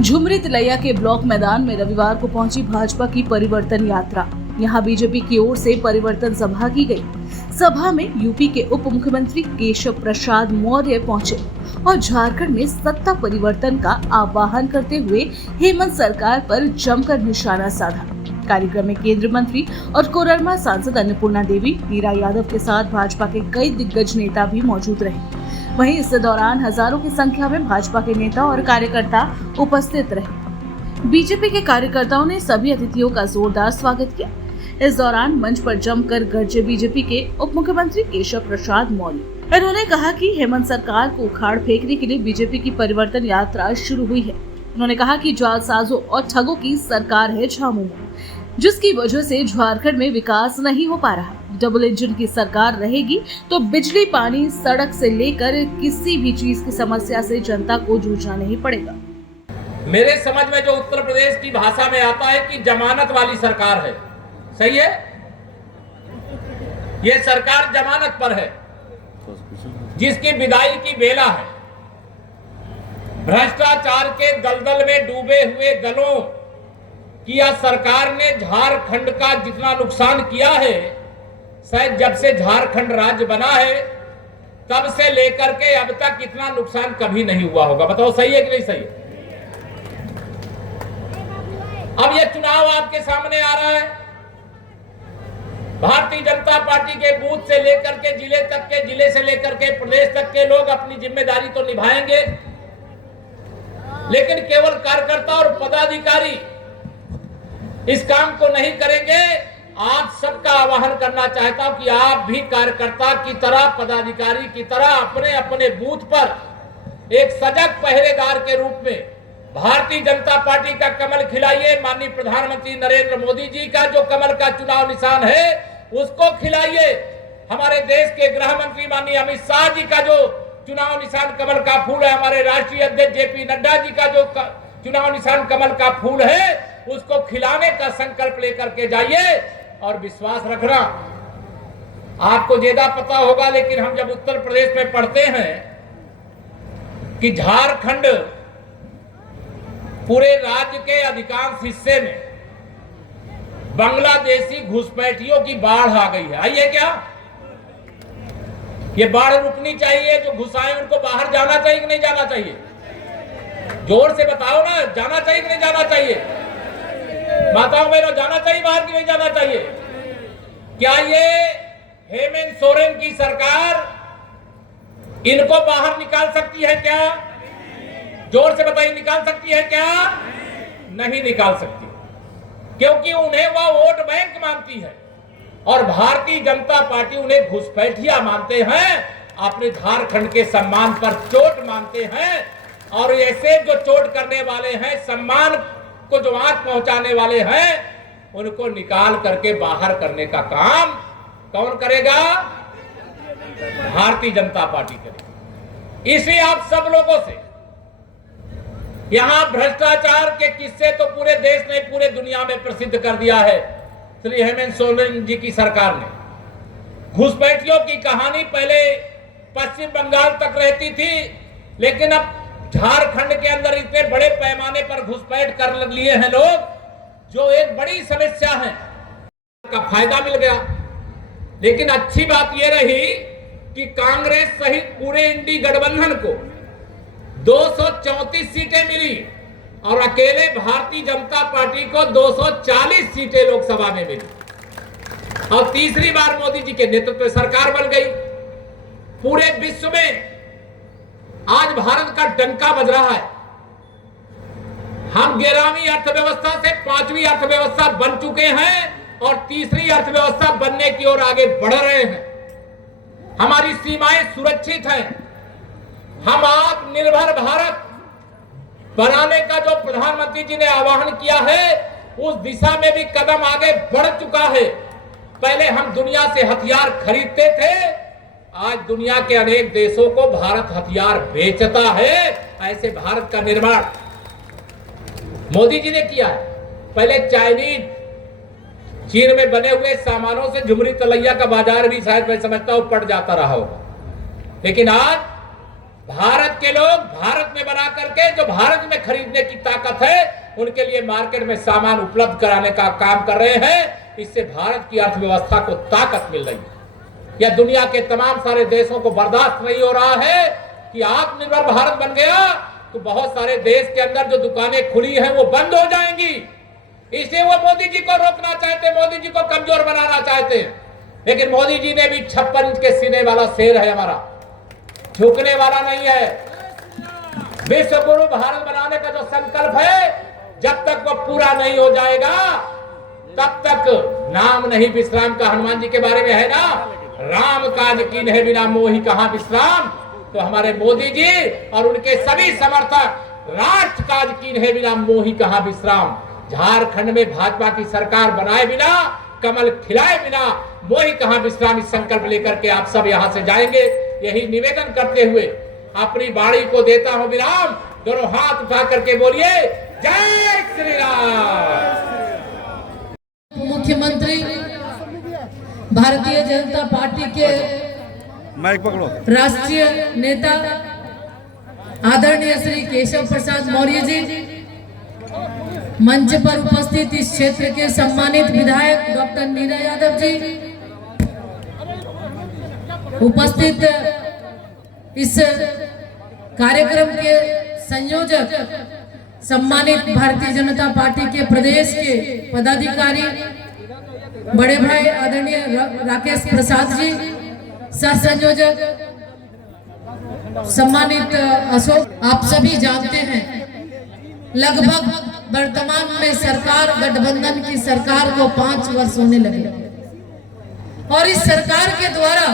झुमरी तिलैया के ब्लॉक मैदान में रविवार को पहुंची भाजपा की परिवर्तन यात्रा। यहां बीजेपी की ओर से परिवर्तन सभा की गई। सभा में यूपी के उप मुख्यमंत्री केशव प्रसाद मौर्य पहुंचे और झारखंड में सत्ता परिवर्तन का आह्वान करते हुए हेमंत सरकार पर जमकर निशाना साधा। कार्यक्रम में केंद्रीय मंत्री और कोडरमा सांसद अन्नपूर्णा देवी, नीरा यादव के साथ भाजपा के कई दिग्गज नेता भी मौजूद रहे। वहीं इस दौरान हजारों की संख्या में भाजपा के नेता और कार्यकर्ता उपस्थित रहे। बीजेपी के कार्यकर्ताओं ने सभी अतिथियों का जोरदार स्वागत किया। इस दौरान मंच पर जमकर गरजे बीजेपी के उप मुख्यमंत्री केशव प्रसाद मौर्य। उन्होंने कहा कि हेमंत सरकार को उखाड़ फेंकने के लिए बीजेपी की परिवर्तन यात्रा शुरू हुई है। उन्होंने कहा कि जालसाजों और ठगों की सरकार है झामुमो, जिसकी वजह से झारखंड में विकास नहीं हो पा रहा। डबल इंजन की सरकार रहेगी तो बिजली, पानी, सड़क से लेकर किसी भी चीज की समस्या से जनता को जूझना नहीं पड़ेगा। मेरे समझ में जो उत्तर प्रदेश की भाषा में आता है कि जमानत वाली सरकार है। सही है, ये सरकार जमानत पर है, जिसकी विदाई की बेला है। भ्रष्टाचार के दलदल में डूबे हुए गलों की यह सरकार ने झारखंड का जितना नुकसान किया है, शायद जब से झारखंड राज्य बना है तब से लेकर के अब तक इतना नुकसान कभी नहीं हुआ होगा। बताओ सही है कि नहीं सही है? अब ये चुनाव आपके सामने आ रहा है। भारतीय जनता पार्टी के बूथ से लेकर के जिले तक के, जिले से लेकर के प्रदेश तक के लोग अपनी जिम्मेदारी तो निभाएंगे, लेकिन केवल कार्यकर्ता और पदाधिकारी इस काम को नहीं करेंगे। आप सबका आह्वान करना चाहता हूं कि आप भी कार्यकर्ता की तरह, पदाधिकारी की तरह अपने अपने बूथ पर एक सजग पहरेदार के रूप में भारतीय जनता पार्टी का कमल खिलाइए। माननीय प्रधानमंत्री नरेंद्र मोदी जी का जो कमल का चुनाव निशान है उसको खिलाइए। हमारे देश के गृह मंत्री माननीय अमित शाह जी का जो चुनाव निशान कमल का फूल है, हमारे राष्ट्रीय अध्यक्ष जेपी नड्डा जी का जो चुनाव निशान कमल का फूल है, उसको खिलाने का संकल्प लेकर के जाइए। और विश्वास रखना, आपको ज्यादा पता होगा, लेकिन हम जब उत्तर प्रदेश में पढ़ते हैं कि झारखंड पूरे राज्य के अधिकांश हिस्से में बांग्लादेशी घुसपैठियों की बाढ़ आ गई है। आइए क्या ये बाढ़ रुकनी चाहिए? जो घुसाए उनको बाहर जाना चाहिए कि नहीं जाना चाहिए? जोर से बताओ ना, जाना चाहिए कि नहीं जाना चाहिए? माताओं बहनों, जाना चाहिए बाहर कि नहीं जाना चाहिए? क्या ये हेमंत सोरेन की सरकार इनको बाहर निकाल सकती है क्या? जोर से बताइए, निकाल सकती है क्या? नहीं निकाल सकती, क्योंकि उन्हें वह वोट बैंक मानती है और भारतीय जनता पार्टी उन्हें घुसपैठिया मानते हैं, अपने झारखंड के सम्मान पर चोट मानते हैं। और ऐसे जो चोट करने वाले हैं, सम्मान को जो आंच पहुंचाने वाले हैं, उनको निकाल करके बाहर करने का काम कौन करेगा? भारतीय जनता पार्टी करेगी। इसलिए आप सब लोगों से, यहां भ्रष्टाचार के किस्से तो पूरे देश ने, पूरे दुनिया में प्रसिद्ध कर दिया है। श्री हेमंत सोरेन जी की सरकार ने घुसपैठियों की कहानी पहले पश्चिम बंगाल तक रहती थी, लेकिन अब झारखंड के अंदर इतने बड़े पैमाने पर घुसपैठ कर लिए हैं लोग, जो एक बड़ी समस्या है, का फायदा मिल गया। लेकिन अच्छी बात यह रही कि कांग्रेस सहित पूरे इंडी गठबंधन को 234 सीटें मिली और अकेले भारतीय जनता पार्टी को 240 सीटें लोकसभा में मिली और तीसरी बार मोदी जी के नेतृत्व में सरकार बन गई। पूरे विश्व में आज भारत का डंका बज रहा है। हम 11वीं अर्थव्यवस्था से 5वीं अर्थव्यवस्था बन चुके हैं और तीसरी अर्थव्यवस्था बनने की ओर आगे बढ़ रहे हैं। हमारी सीमाएं सुरक्षित हैं। हम आत्मनिर्भर भारत बनाने का जो प्रधानमंत्री जी ने आह्वान किया है, उस दिशा में भी कदम आगे बढ़ चुका है। पहले हम दुनिया से हथियार खरीदते थे, आज दुनिया के अनेक देशों को भारत हथियार बेचता है। ऐसे भारत का निर्माण मोदी जी ने किया है। पहले चाइनीज, चीन में बने हुए सामानों से झुमरी तिलैया का बाजार भी शायद मैं समझता हूं पड़ जाता रहा होगा, लेकिन आज भारत के लोग भारत में बना करके जो भारत में खरीदने की ताकत है उनके लिए मार्केट में सामान उपलब्ध कराने का काम कर रहे हैं। इससे भारत की अर्थव्यवस्था को ताकत मिल रही है। यह दुनिया के तमाम सारे देशों को बर्दाश्त नहीं हो रहा है कि आत्मनिर्भर भारत बन गया तो बहुत सारे देश के अंदर जो दुकानें खुली हैं वो बंद हो जाएंगी। इसलिए वो मोदी जी को रोकना चाहते, मोदी जी को कमजोर बनाना चाहते हैं। लेकिन मोदी जी ने भी 56 इंच के सीने वाला शेर है हमारा, झुकने वाला नहीं है। विश्व गुरु भारत बनाने का जो संकल्प है जब तक वो पूरा नहीं हो जाएगा तब तक नाम नहीं विश्राम का। हनुमान जी के बारे में है ना, राम काज कीन्हे बिना मोहि कहां विश्राम। तो हमारे मोदी जी और उनके सभी समर्थक राष्ट्र काज कीन्हे बिना मोहि कहां विश्राम। झारखंड में भाजपा की सरकार बनाए बिना, कमल खिलाए बिना मोहि कहां विश्राम, इस संकल्प लेकर के आप सब यहां से जाएंगे। यही निवेदन करते हुए अपनी बाड़ी को देता हूं विराम। दोनों हाथ उठा करके बोलिए जय श्री राम। मुख्यमंत्री भारतीय जनता पार्टी के माइक पकड़ो। राष्ट्रीय नेता आदरणीय श्री केशव प्रसाद मौर्य जी, मंच पर उपस्थित इस क्षेत्र के सम्मानित विधायक डॉक्टर नीरा यादव जी, उपस्थित इस कार्यक्रम के संयोजक सम्मानित भारतीय जनता पार्टी के प्रदेश के पदाधिकारी बड़े भाई आदरणीय राकेश प्रसाद जी, सह संयोजक सम्मानित अशोक, आप सभी जानते हैं लगभग वर्तमान में सरकार गठबंधन की सरकार को 5 वर्ष होने लगे और इस सरकार के द्वारा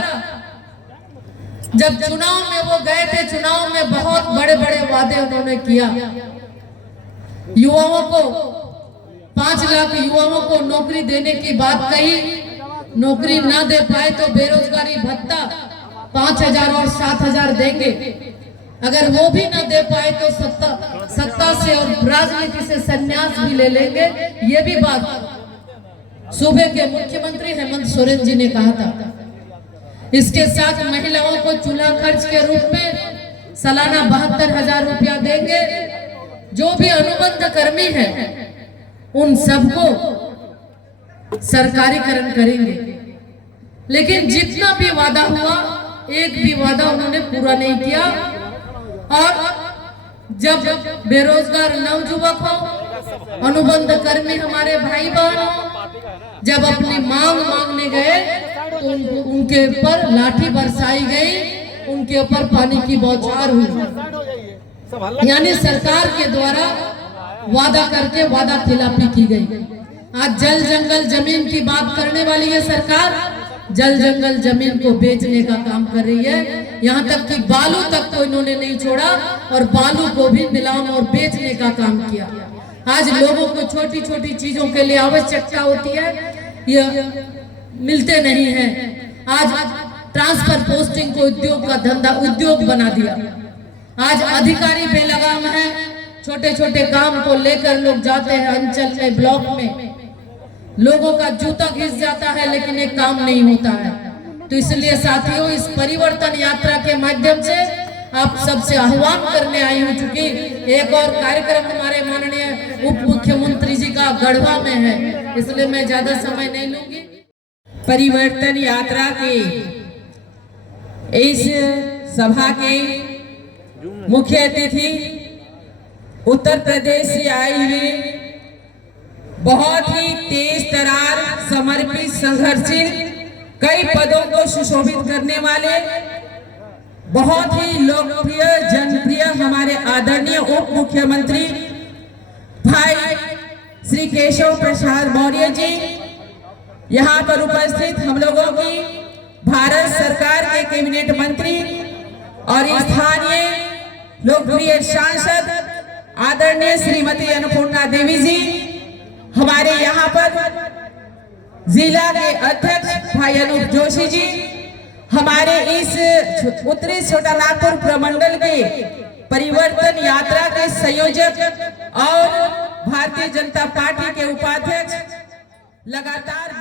जब चुनाव में वो गए थे, चुनाव में बहुत बड़े बड़े वादे उन्होंने किया। युवाओं को 5 लाख युवाओं को नौकरी देने की बात कही, नौकरी ना दे पाए तो बेरोजगारी भत्ता 5,000 और 7,000 देंगे। अगर वो भी ना दे पाए तो सत्ता से और राजनीति से संन्यास भी ले लेंगे। ये भी बात सूबे के मुख्यमंत्री हेमंत सोरेन जी ने कहा था। इसके साथ महिलाओं को चूल्हा खर्च के रूप में सालाना 72,000 रुपया देंगे। जो भी अनुबंध कर्मी है उन सबको सरकारीकरण करेंगे। लेकिन जितना भी वादा हुआ एक भी वादा उन्होंने पूरा नहीं किया। और जब बेरोजगार नवयुवक हो, अनुबंध कर्मी हमारे भाई बहन हो, जब अपनी मांग मांगने गए तो उनके ऊपर लाठी बरसाई गई, उनके ऊपर पानी की बौछार हुई। यानी सरकार के द्वारा वादा करके वादा खिलाफी की गई। आज जल जंगल जमीन की बात करने वाली है सरकार, जल जंगल जमीन को बेचने का काम कर रही है। यहाँ तक कि बालू तक को इन्होंने नहीं छोड़ा और बालू को भी नीलाम और बेचने का काम किया। आज लोगों को छोटी छोटी चीजों के लिए आवश्यकता होती है, यह मिलते नहीं है। आज ट्रांसफर पोस्टिंग को उद्योग का धंधा उद्योग बना दिया। आज अधिकारी बेलगाम है, छोटे छोटे काम को लेकर लोग जाते हैं अंचल में, ब्लॉक में, लोगों का जूता घिस जाता है लेकिन एक काम नहीं होता है। तो इसलिए साथियों, इस परिवर्तन यात्रा के माध्यम से आप सबसे आह्वान करने आई हूँ। चूंकि एक और कार्यक्रम हमारे माननीय उप मुख्यमंत्री जी का गढ़वा में है, इसलिए मैं ज्यादा समय नहीं लूंगी। परिवर्तन यात्रा के इस सभा के मुख्य अतिथि उत्तर प्रदेश से आए हुए बहुत ही तेज तरार, समर्पित, संघर्षशील, कई पदों को सुशोभित करने वाले, बहुत ही लोकप्रिय, जनप्रिय हमारे आदरणीय उप मुख्यमंत्री भाई श्री केशव प्रसाद मौर्य जी, यहाँ पर उपस्थित हम लोगों की भारत सरकार के कैबिनेट मंत्री और स्थानीय लोकप्रिय सांसद आदरणीय श्रीमती अन्नपूर्णा देवी जी, हमारे यहाँ पर जिला के अध्यक्ष भाई अनूप जोशी जी, हमारे इस उत्तरी छोटा नागपुर प्रमंडल के परिवर्तन यात्रा के संयोजक और भारतीय जनता पार्टी के उपाध्यक्ष लगातार